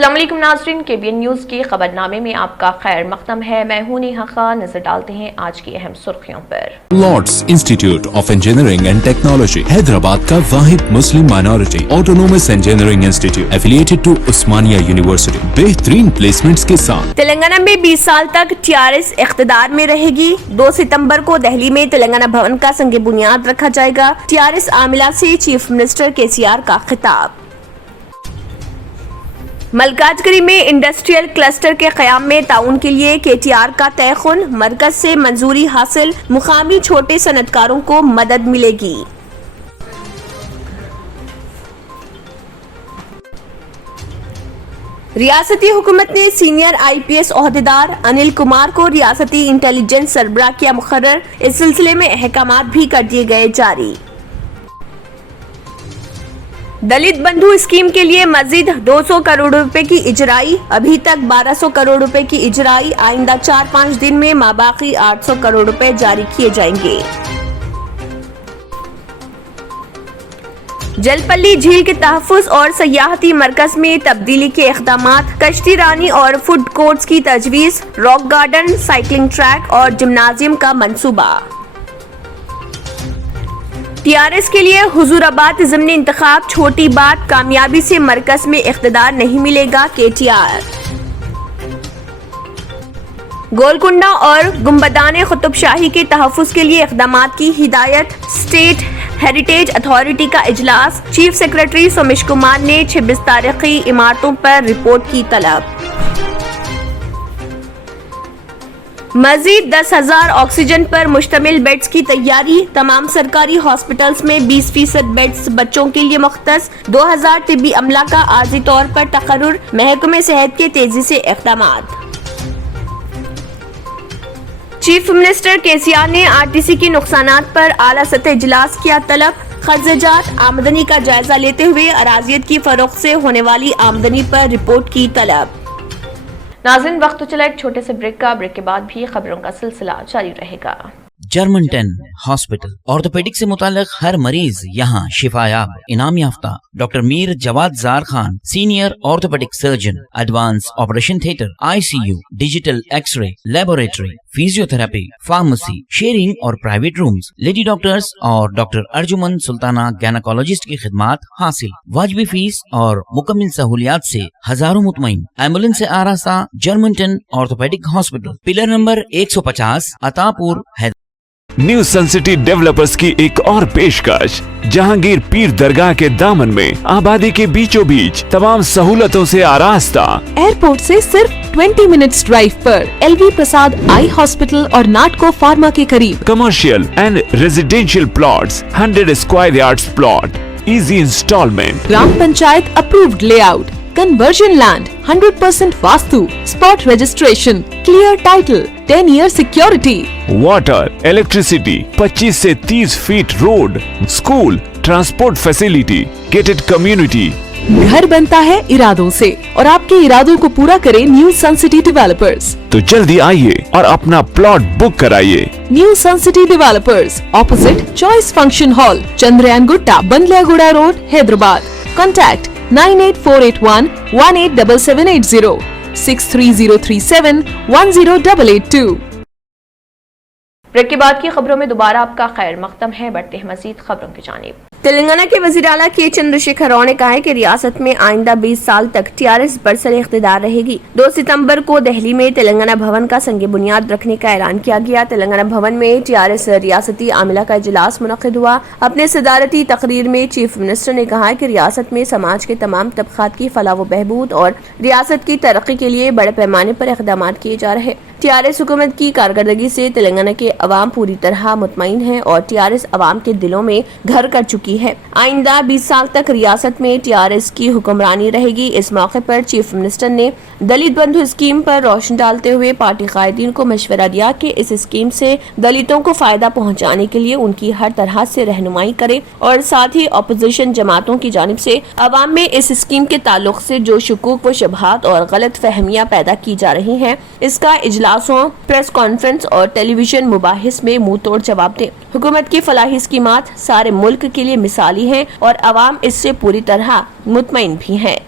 अस्सलाम वालेकुम नाज़रीन, KBN न्यूज़ के खबरनामे में आपका खैर मक़दम है। मैं हूं नेहा खान। नजर डालते हैं आज की अहम सुर्खियों पर। Lords Institute of Engineering and Technology Hyderabad का वाहिद मुस्लिम minority autonomous engineering institute affiliated to Osmania University बेहतरीन प्लेसमेंट्स के साथ तेलंगाना में 20 साल तक TRS इख्तिदार में रहेगी। 2 सितंबर को दिल्ली में तेलंगाना भवन का संग बुनियाद रखा जाएगा। TRS आमिला से चीफ मिनिस्टर KCR का खिताब। मलकाजगिरी में इंडस्ट्रियल क्लस्टर के क़याम में ताउन के लिए KTR का तयख़ुन। मरकज से मंजूरी हासिल, मुकामी छोटे सनतकारों को मदद मिलेगी। रियासती हुकूमत ने सीनियर IPS ओहदेदार अनिल कुमार को रियासती इंटेलिजेंस सरबराह किया मुकर्रर। इस सिलसिले में अहकामात भी कर दिए गए जारी। दलित बंधु स्कीम के लिए मजीद 200 करोड़ रुपए की इजराई। अभी तक 1200 करोड़ रुपए की इजराई। आइंदा 4-5 दिन में माबाकी 800 करोड़ रुपए जारी किए जाएंगे। जलपल्ली झील के तहफ़्फ़ुज़ और सयाहती मरकज में तब्दीली के इक़दामात। कश्ती रानी और फूड कोर्ट्स की तजवीज़। रॉक गार्डन, साइकिलिंग ट्रैक और जिम्नाजियम का मंसूबा। TRS के लिए हुजूराबाद ज़िमनी इंतखाब छोटी बात। कामयाबी से मरकज में इख्तिदार नहीं मिलेगा KTR। गोलकुंडा और गुंबदान कुतुब शाही के तहफ़्फ़ुज़ के लिए इक़दामात की हिदायत। स्टेट हेरिटेज अथॉरिटी का इजलास। चीफ सेक्रेटरी सोमेश कुमार ने 26 तारीखी इमारतों पर रिपोर्ट की तलब। मजीद 10,000 ऑक्सीजन पर मुश्तमिल बेड्स की तैयारी। तमाम सरकारी हॉस्पिटल्स में 20% बेड्स बच्चों के लिए मुख्तस। 2000 तिब्बी अमला का आर्जी तौर पर तकर्रुर। महकमे सेहत के तेजी से इक़दामात। चीफ मिनिस्टर KCR ने RTC के नुकसानात पर आला सतह इजलास किया तलब। खर्चात आमदनी का जायजा लेते हुए अराजियत की फरोख्त से होने वाली आमदनी पर रिपोर्ट की तलब। नाज़रीन, वक्त तो चला एक छोटे से ब्रेक का। ब्रेक के बाद भी खबरों का सिलसिला जारी रहेगा। जर्मन 10 हॉस्पिटल ऑर्थोपेडिक से मुताल्लिक हर मरीज यहाँ शिफायाब। इनाम याफ्ता doctor Mir Jawad Zar Khan, senior orthopaedic surgeon. Advance operation theatre, ICU, digital x-ray, laboratory, physiotherapy, pharmacy, sharing और प्राइवेट रूम्स। लेडी डॉक्टर्स और डॉक्टर अर्जुमन सुल्ताना गैनाकोलॉजिस्ट की खिदमात हासिल। वाजिबी फीस और मुकम्मल सहूलियात से हजारों मुतमईन। एम्बुलेंस से आरास्ता German 10 orthopaedic hospital, pillar number 150, Attapur, Hyderabad. New Sun City Developers की एक और पेशकश। जहांगीर पीर दरगाह के दामन में आबादी के बीचों बीच तमाम सहूलतों से आरास्ता। एयरपोर्ट से सिर्फ 20 मिनट्स ड्राइव पर LV प्रसाद आई हॉस्पिटल और नाटको फार्मा के करीब। Commercial and residential plots, 100 square yards plot, easy installment. Gram panchayat approved layout, conversion land, 100% vastu, spot registration, clear title, 10 year security. Water, electricity, 25 से 30 feet road, school, transport facility, gated community. घर बनता है इरादों से और आपके इरादों को पूरा करे न्यू सन सिटी डेवलपर्स। तो जल्दी आइए और अपना प्लॉट बुक कराइए। New Sun City Developers, opposite Choice Function Hall, Chandrayangutta, Bandlaguda road, Hyderabad. Contact 98481 187780, 63037 10882। Break के बाद की खबरों में दोबारा आपका खैर मक़दम है। बढ़ते हैं मजीद खबरों की जानिब। तेलंगाना के वज़ीर आला के चंद्रशेखर राव ने कहा है कि रियासत में आइंदा 20 साल तक TRS बरसर इख्तिदार रहेगी। 2 सितंबर को दिल्ली में तेलंगाना भवन का संग बुनियाद रखने का ऐलान किया गया। तेलंगाना भवन में TRS रियासती आमिला का इजलास मुनक़िद हुआ। अपने सदारती तकरीर में चीफ मिनिस्टर ने कहा कि रियासत में समाज के तमाम तबक़ात की फलाह व बहबूद और रियासत की तरक्की के लिए बड़े पैमाने पर इक़दामात किए जा रहे। TRS हुकूमत की कारकर्दगी से तेलंगाना के अवाम पूरी तरह मुतमईन है और TRS अवाम के दिलों में घर कर चुकी है। आइंदा 20 साल तक रियासत में TRS की हुक्मरानी रहेगी। इस मौके पर चीफ मिनिस्टर ने दलित बंधु स्कीम पर रोशनी डालते हुए पार्टी कायदीन को मशवरा दिया कि इस स्कीम से दलितों को फायदा पहुंचाने के लिए उनकी हर तरह से रहनुमाई करे और साथ ही अपोजिशन जमातों की जानिब से अवाम में इस स्कीम के ताल्लुक से जो शुकूक व शुबहात और गलत फहमियाँ पैदा की जा रही हैं, इसका इजलासों, प्रेस कॉन्फ्रेंस और टेलीविजन मुबाहिस में मुंह तोड़ जवाब दें। हुकूमत की फलाही स्कीमात सारे मुल्क के लिए मिसाली हैं और अवाम इससे पूरी तरह मुतमईन भी हैं।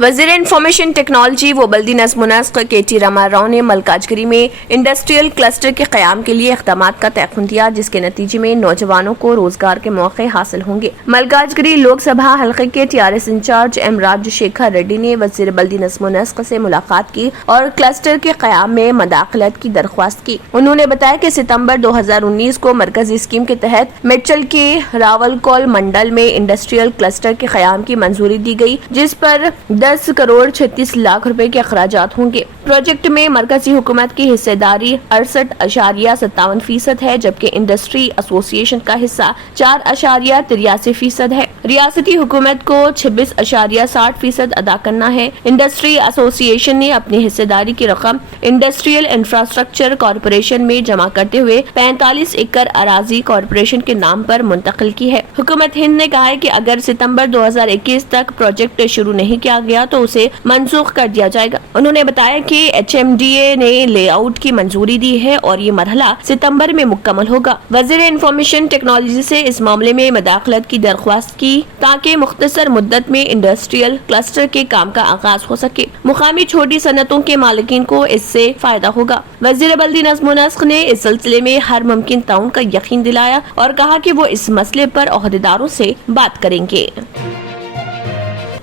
वज़ीर इंफॉर्मेशन टेक्नोलॉजी व बल्दी नज़्म व नस्क़ KT रमा राव ने मलकाजगिरी में इंडस्ट्रियल क्लस्टर के क़याम के लिए इक़दामात का तयक़ुन दिया, जिसके नतीजे में नौजवानों को रोजगार के मौके हासिल होंगे। मलकाजगिरी लोकसभा हल्के के TRS incharge M Rajasekhar Reddy ने वज़ीर बल्दी नज़्म व नस्क़ से मुलाकात की और क्लस्टर के क़याम में मदाखलत की दरख्वास्त की। उन्होंने बताया कि सितम्बर 2019 को मरकजी स्कीम के तहत मिट्टल के रावलकोल मंडल में इंडस्ट्रियल क्लस्टर के क़याम की मंजूरी दी गई, जिस पर 10 करोड़ 36 लाख रुपए के अखराजात होंगे। प्रोजेक्ट में मरकजी हुकूमत की हिस्सेदारी 68.57% है, जबकि इंडस्ट्री एसोसिएशन का हिस्सा 4.83% है। रियासती हुकूमत को 26.60% अदा करना है। इंडस्ट्री एसोसिएशन ने अपनी हिस्सेदारी की रकम इंडस्ट्रियल इंफ्रास्ट्रक्चर कॉरपोरेशन में जमा करते हुए 45 एकड़ अराजी कॉरपोरेशन के नाम पर मुंतकिल की है। हुकूमत हिंद ने कहा है कि अगर सितंबर 2021 तक प्रोजेक्ट शुरू नहीं किया गया तो उसे मनसूख कर दिया जाएगा। उन्होंने बताया कि HMDA ने लेआउट की मंजूरी दी है और ये मरहला सितंबर में मुकम्मल होगा। वज़ीर इंफॉर्मेशन टेक्नोलॉजी से इस मामले में मदाखलत की दरख्वास्त की ताकि मुख्तसर मुद्दत में इंडस्ट्रियल क्लस्टर के काम का आगाज हो सके। मुकामी छोटी सनतों के मालिकीन को इससे फायदा होगा। वज़ीर बल्दी नज़्म व नस्क़ ने इस सिलसिले में हर मुमकिन ताउन का यकीन दिलाया और कहा कि वो इस मसले पर ओहदेदारों से बात करेंगे।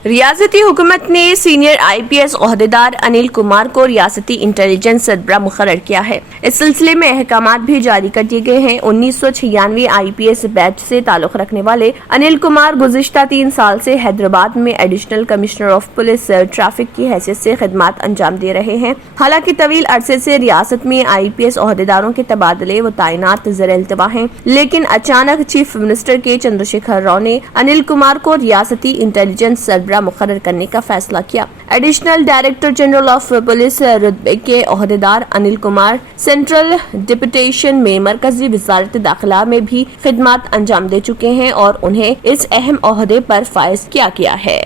रियासती हुकूमत ने सीनियर IPS ओहदेदार अनिल कुमार को रियासती इंटेलिजेंस सरबराह मुकर्रर किया है। इस सिलसिले में अहकामात भी जारी कर दिए गए हैं। 1996 IPS बैच से ताल्लुक रखने वाले अनिल कुमार गुज़िश्ता 3 साल से हैदराबाद में additional commissioner of police traffic की हैसियत से खिदमत अंजाम दे रहे हैं। हालांकि तवील अरसे से रियासत में IPS ओहदेदारों के तबादले व तैनात ज़र-ए-इल्तवा हैं, लेकिन अचानक चीफ मिनिस्टर के चंद्रशेखर राव ने अनिल कुमार को रियासती इंटेलिजेंस मुकर्रर करने का फैसला किया। Additional director general of police रुतबे के ओहदेदार अनिल कुमार सेंट्रल डिप्यूटेशन में मरकजी वजारत दाखिला में भी खिदमत अंजाम दे चुके हैं और उन्हें इस अहम ओहदे पर फाइज किया गया है।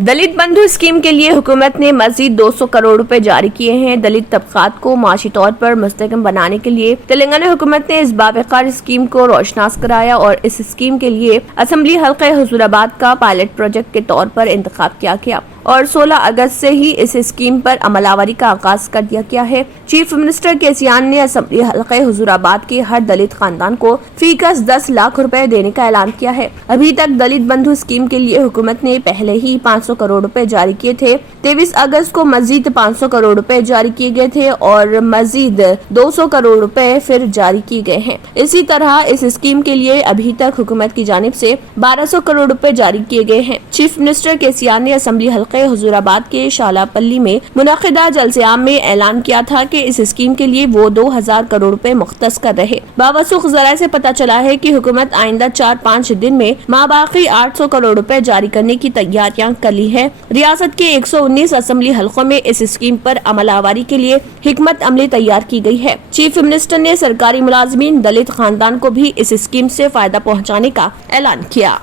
दलित बंधु स्कीम के लिए हुकूमत ने मजीद 200 करोड़ रुपए जारी किए हैं। दलित तबकात को माशी तौर पर मुस्तहकम बनाने के लिए तेलंगाना हुकूमत ने इस बावकार स्कीम को रोशनास कराया और इस स्कीम के लिए असेंबली हल्के हुजूराबाद का पायलट प्रोजेक्ट के तौर पर इंतखाब किया गया और 16 अगस्त से ही इस स्कीम पर अमलावरी का आगाज कर दिया गया है। चीफ मिनिस्टर KCN ने असेंबली हल्के हुजूराबाद के हर दलित खानदान को फीकस 10 लाख रुपए देने का ऐलान किया है। अभी तक दलित बंधु स्कीम के लिए हुकूमत ने पहले ही 500 करोड़ रुपए जारी किए थे। 23 अगस्त को मजीद 500 करोड़ रुपए जारी किए गए थे और मजीद 200 करोड़ रुपए फिर जारी किए गए हैं। इसी तरह इस स्कीम के लिए अभी तक हुकूमत की जानिब से 1200 करोड़ रुपए जारी किए गए हैं। चीफ मिनिस्टर KCN ने असेंबली हल्के हुजूराबाद के शालापल्ली में मुनक़िदा जलसे-आम में ऐलान किया था कि इस स्कीम के लिए वो 2000 करोड़ रुपए मुख्तस कर रहे। बावसूख ज़राए से पता चला है कि हुकूमत आइंदा 4-5 दिन में माबाकी 800 करोड़ रुपए जारी करने की तैयारियां कर ली है। रियासत के 119 असेंबली हल्कों में इस स्कीम पर अमलावरी के लिए हिकमत अमली तैयार की गई है। चीफ मिनिस्टर ने सरकारी मुलाजमीन दलित खानदान को भी इस स्कीम से फायदा पहुँचाने का ऐलान किया।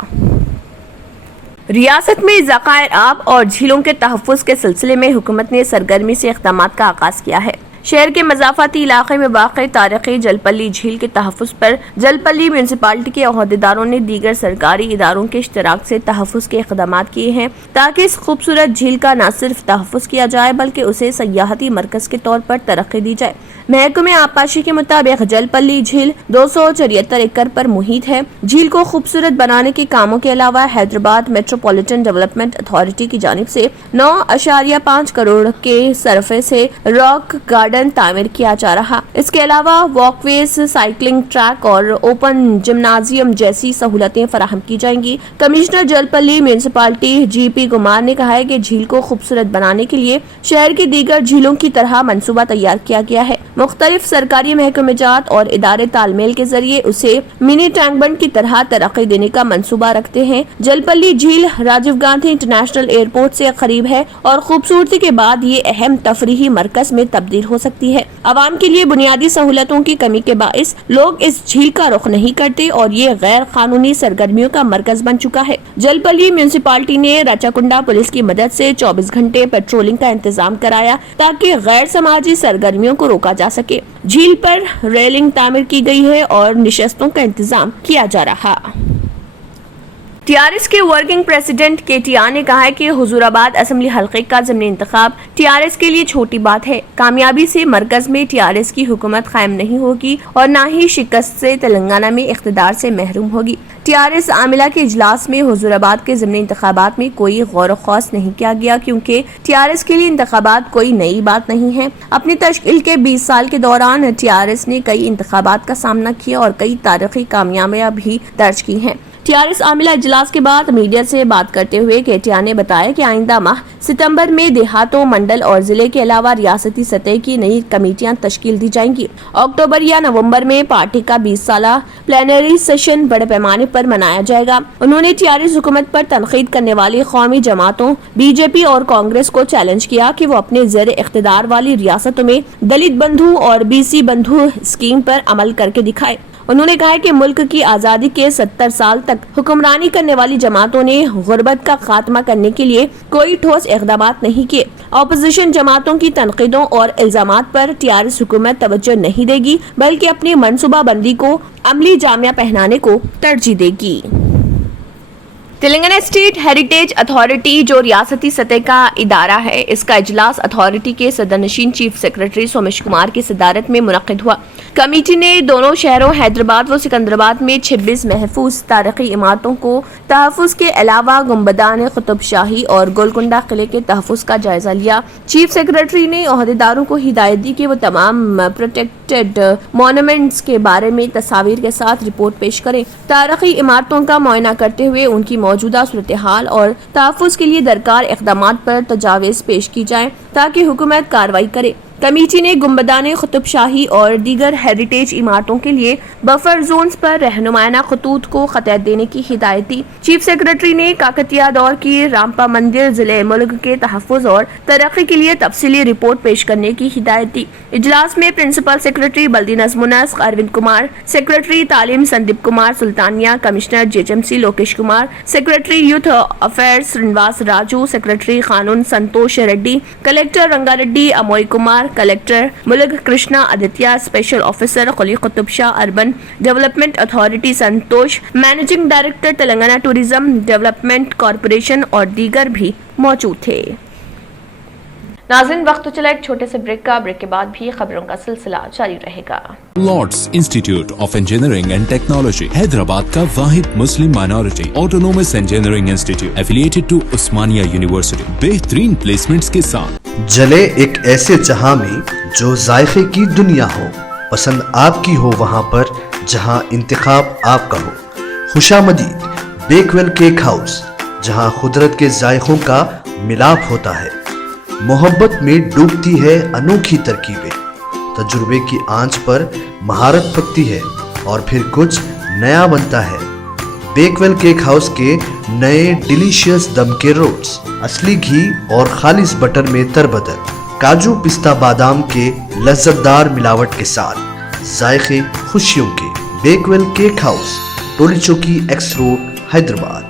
रियासत में ज़खायर आब और झीलों के तहफ़्फ़ुज़ के सिलसिले में हुकूमत ने सरगर्मी से इक़दामात का आगाज़ किया है। शहर के मज़ाफ़ाती इलाके में वाक़ तारीख़ी जलपल्ली झील के तहफ़्फ़ुज़ पर जलपल्ली म्यूनसिपालिटी के ओहदेदारों ने दीगर सरकारी इदारों के इश्तराक से तहफ़्फ़ुज़ के इक़दामात किए हैं ताकि इस खूबसूरत झील का न सिर्फ तहफ़्फ़ुज़ किया जाए बल्कि उसे सयाहती मरकज़ के तौर पर तरक्की दी जाए। महकमे आबपाशी के मुताबिक जलपल्ली झील 274 एकड़ पर मुहित है। झील को खूबसूरत बनाने के कामों के अलावा हैदराबाद मेट्रोपॉलिटन डेवलपमेंट अथॉरिटी की जानिब से 9.5 करोड़ के सरफे से रॉक गार्डन तामीर किया जा रहा। इसके अलावा वॉकवेज, साइकिलिंग ट्रैक और ओपन जिम्नाजियम जैसी सहूलतें फराहम की जाएंगी। Commissioner Jalpally municipality GP Kumar ने कहा है कि झील को खूबसूरत बनाने के लिए शहर की दीगर झीलों की तरह मंसूबा तैयार किया गया है। मुख्तलिफ सरकारी महकमेजात और इदारे तालमेल के जरिए उसे मिनी टैंक बंड की तरह तरक्की देने का मंसूबा रखते हैं। जलपल्ली झील राजीव गांधी इंटरनेशनल एयरपोर्ट से करीब है और खूबसूरती के बाद ये अहम तफरीही मरकज में तब्दील हो सकती है। आवाम के लिए बुनियादी सहूलतों की कमी के बाइस लोग इस झील का रुख नहीं करते और ये गैर कानूनी सरगर्मियों का मरकज बन चुका है। जलपल्ली म्यूनसिपालिटी ने राचाकुंडा पुलिस की मदद से 24 घंटे पेट्रोलिंग का इंतजाम कराया ताकि गैर समाजी सरगर्मियों को रोका जा सके। झील पर रेलिंग तामीर की गई है और निशस्तों का इंतजाम किया जा रहा। टीआरएस के वर्किंग प्रेसिडेंट केटीआर ने कहा है कि हुजूराबाद असेंबली हलके का ज़मीनी इंतखाब टीआरएस के लिए छोटी बात है। कामयाबी से मरकज में टीआरएस की हुकूमत कायम नहीं होगी और न ही शिकस्त से तेलंगाना में इख्तिदार से महरूम होगी। टीआरएस आमिला के इजलास में हुजूराबाद के ज़मीनी इंतखाबात में कोई गौर ख़ास नहीं किया गया, क्योंकि टीआरएस के लिए इंतखाबात कोई नई बात नहीं है। अपनी तश्कील के 20 साल के दौरान टीआरएस ने कई इंतखाबात का सामना किया और कई तारीखी कामयाबियां भी दर्ज की हैं। टीआरएस आमिला इजलास के बाद मीडिया से बात करते हुए केटीआर ने बताया कि आइंदा माह सितंबर में देहातों, मंडल और जिले के अलावा रियासती सतह की नई कमेटियां तश्कील दी जाएंगी। अक्टूबर या नवंबर में पार्टी का 20 साला प्लेनरी सेशन बड़े पैमाने पर मनाया जाएगा। उन्होंने टीआरएस हुकूमत पर तनकीद करने वाली कौमी जमातों बीजेपी और कांग्रेस को चैलेंज किया कि वो अपने ज़ेर इख्तिदार वाली रियासतों में दलित बंधु और बीसी बंधु स्कीम पर अमल करके दिखाए। उन्होंने कहा कि मुल्क की आज़ादी के 70 साल तक हुक्मरानी करने वाली जमातों ने गुर्बत का खात्मा करने के लिए कोई ठोस इक़दाम नहीं किए। अपोजिशन जमातों की तनकीदों और इल्जामात पर टीआरएस हुकूमत तवज्जो नहीं देगी, बल्कि अपनी मनसूबा बंदी को अमली जामिया पहनाने को तरजीह देगी। तेलंगाना स्टेट हेरिटेज अथॉरिटी जो रियासती सतह का इदारा है, इसका इजलास अथॉरिटी के सदरनशीन चीफ सेक्रेटरी सोमेश कुमार की सदारत में मुनक्किद हुआ। कमेटी ने दोनों शहरों हैदराबाद व सिकंदराबाद में 26 महफूज तारीखी इमारतों को तहफ़्फ़ुज़ के अलावा गुंबदान कुतुब शाही और गोलकुंडा किले के तहफ़्फ़ुज़ का जायजा लिया। चीफ सेक्रेटरी ने अहदेदारों को हिदायत दी कि वो तमाम प्रोटेक्टेड मॉन्यूमेंट्स के बारे में तस्वीर के साथ रिपोर्ट पेश करें। तारीखी इमारतों का मुआयना करते हुए उनकी मौजूदा सूरत हाल और तहफ़्फ़ुज़ के लिए दरकार इक़दामात पर तजावीज़ पेश की जाए ताकि हुकूमत कार्रवाई करे। कमेटी ने गुंबदान कुतुब शाही और दीगर हेरिटेज इमारतों के लिए बफर जोन्स पर रहनुमाना खतूत को खतैत देने की हिदायत दी। चीफ सेक्रेटरी ने काकतिया दौर की रामपा मंदिर जिले मुल्क के तहफ़्फ़ुज़ और तरक्की के लिए तफसीली रिपोर्ट पेश करने की हिदायत दी। इजलास में प्रिंसिपल सेक्रेटरी बल्दी नज़्म-ओ-नस्क़ अरविंद कुमार, सेक्रेटरी तालीम Sandeep Kumar Sultania, commissioner GHMC Lokesh Kumar, secretary youth affairs Srinivas Raju, secretary कानून Santosh Reddy, collector Rangareddy Amoy Kumar, collector Mulugu Krishna Aditya, special officer Quli Qutub Shah urban development authority Santosh, managing director Telangana tourism development corporation और दीगर भी मौजूद थे। नाज़रीन, वक्त तो चला एक छोटे से ब्रेक का। ब्रेक के बाद भी खबरों का सिलसिला जारी रहेगा। Lords Institute of Engineering and Technology Hyderabad का वाहिद मुस्लिम minority autonomous engineering institute affiliated to Osmania University बेहतरीन प्लेसमेंट्स के साथ। जले एक ऐसे जहां में जो जायके की दुनिया हो, पसंद आपकी हो वहां पर जहां इंतखाब आपका हो। खुशामदीद बेकवेल केक हाउस, जहां कुदरत के जायकों का मिलाप होता है, मोहब्बत में डूबती है अनोखी तरकीबें, तजुर्बे की आंच पर महारत पकती है और फिर कुछ नया बनता है। बेकवेल केक हाउस के नए डिलीशियस दम के रोल्स, असली घी और खालिस बटर में तरबतर, काजू पिस्ता बादाम के लज्जतदार मिलावट के साथ जायके खुशियों के। बेकवेल केक हाउस, टोली चौकी, एक्स रोड, हैदराबाद।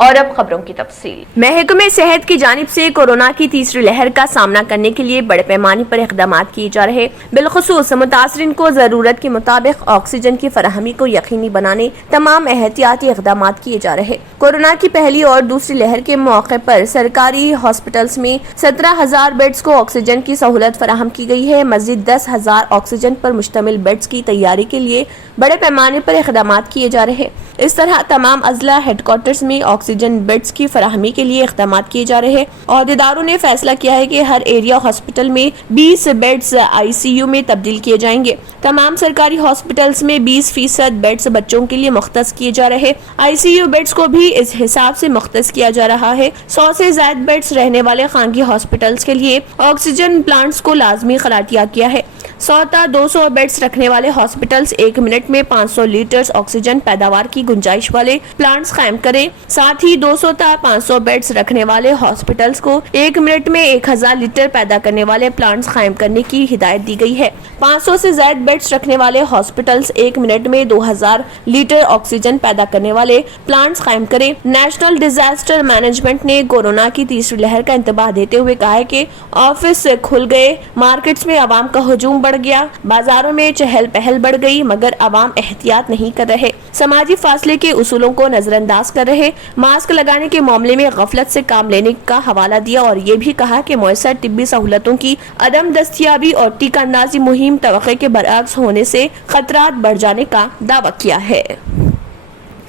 और अब खबरों की तफसील। महकमे सेहत की जानिब से कोरोना की तीसरी लहर का सामना करने के लिए बड़े पैमाने पर इक़दाम किए जा रहे, बिलखुसूस मुतासरीन को जरूरत के मुताबिक ऑक्सीजन की फराहमी को यकीनी बनाने तमाम एहतियाती इक़दाम किए जा रहे। कोरोना की पहली और दूसरी लहर के मौके पर सरकारी हॉस्पिटल्स में 17,000 बेड्स को ऑक्सीजन की सहूलत फराहम की गई है। मजीद 10,000 ऑक्सीजन पर मुश्तमिल बेड्स की तैयारी के लिए बड़े पैमाने पर इक़दाम किए जा रहे। इस तरह तमाम अजला हेडक्वार्टर्स में ऑक्सीजन बेड्स की फराहमी के लिए इक़दाम किए जा रहे हैं। अहदेदारों ने फैसला किया है कि हर एरिया हॉस्पिटल में 20 बेड्स आईसीयू में तब्दील किए जाएंगे। तमाम सरकारी हॉस्पिटल्स में 20% बेड्स बच्चों के लिए मुख्तस किए जा रहे। आईसीयू बेड्स को भी इस हिसाब से मुख्तस किया जा रहा है। 100 से ज्यादा बेड्स रहने वाले खानगी हॉस्पिटल्स के लिए ऑक्सीजन प्लांट्स को लाजमी करार दिया गया है। 100 ता 200 बेड्स रखने वाले हॉस्पिटल्स 1 मिनट में 500 लीटर ऑक्सीजन पैदावार की गुंजाइश वाले प्लांट्स कायम करें। साथ ही 200 ता 500 बेड्स रखने वाले हॉस्पिटल्स को 1 मिनट में 1000 लीटर पैदा करने वाले प्लांट्स कायम करने की हिदायत दी गई है। 500 से ज्यादा बेड्स रखने वाले हॉस्पिटल्स 1 मिनट में 2000 लीटर ऑक्सीजन पैदा करने वाले प्लांट्स कायम करें। नेशनल डिजास्टर मैनेजमेंट ने कोरोना की तीसरी लहर का इंतबाह देते हुए कहा है कि ऑफिस खुल गए, मार्केट्स में आवाम का हुजूम بڑھ گیا, بازاروں میں چہل پہل بڑھ گئی, مگر عوام احتیاط نہیں کر رہے, سماجی فاصلے کے اصولوں کو نظر انداز کر رہے, ماسک لگانے کے معاملے میں غفلت سے کام لینے کا حوالہ دیا اور یہ بھی کہا کہ میسر طبی سہولتوں کی عدم دستیابی اور ٹیکہ اندازی مہم توقع کے برعکس ہونے سے خطرات بڑھ جانے کا دعویٰ کیا ہے.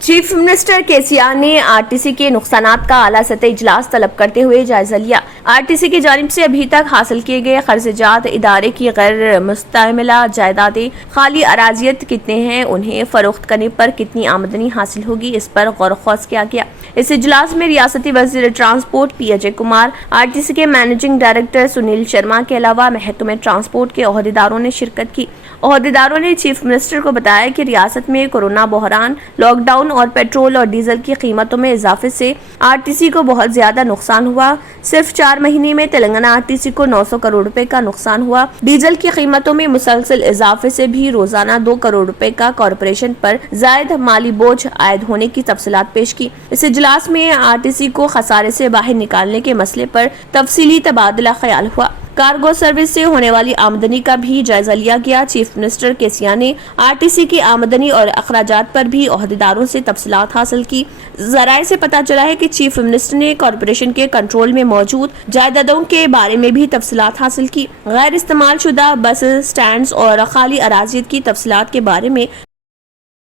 چیف منسٹر KCR نے RTC کے نقصانات کا اعلیٰ سطحی اجلاس طلب کرتے ہوئے جائزہ لیا. RTC کی جانب سے ابھی تک حاصل کیے گئے قرض جات, ادارے کی غیر مستعملہ جائیدادیں, خالی اراضیات کتنے ہیں, انہیں فروخت کرنے پر کتنی آمدنی حاصل ہوگی, اس پر غور و خوض کیا گیا. اس اجلاس میں ریاستی وزیر ٹرانسپورٹ پی اجے کمار, RTC کے مینیجنگ ڈائریکٹر سنیل شرما کے علاوہ محکمہ ٹرانسپورٹ کے عہدیداروں نے شرکت کی. عہدیداروں نے چیف منسٹر کو بتایا کہ ریاست میں کورونا بحران, لاک ڈاؤن اور پیٹرول اور ڈیزل کی قیمتوں میں اضافے سے RTC کو بہت زیادہ نقصان ہوا. صرف 4 مہینے میں تلنگانہ RTC کو 900 کروڑ روپے کا نقصان ہوا. ڈیزل کی قیمتوں میں مسلسل اضافے سے بھی روزانہ 2 کروڑ روپے کا کارپوریشن پر زائد مالی بوجھ عائد ہونے کی تفصیلات پیش کی. اس اجلاس میں RTC کو خسارے سے باہر نکالنے کے مسئلے پر تفصیلی تبادلہ خیال ہوا. کارگو سروس سے ہونے والی آمدنی کا بھی جائزہ لیا گیا. چیف منسٹر KCR نے RTC کی آمدنی اور اخراجات پر بھی عہدیداروں سے تفصیلات حاصل کی. ذرائع سے پتہ چلا ہے کہ چیف منسٹر نے کارپوریشن کے کنٹرول میں موجود جائیدادوں کے بارے میں بھی تفصیلات حاصل کی. غیر استعمال شدہ بس سٹینڈز اور خالی اراضیات کی تفصیلات کے بارے میں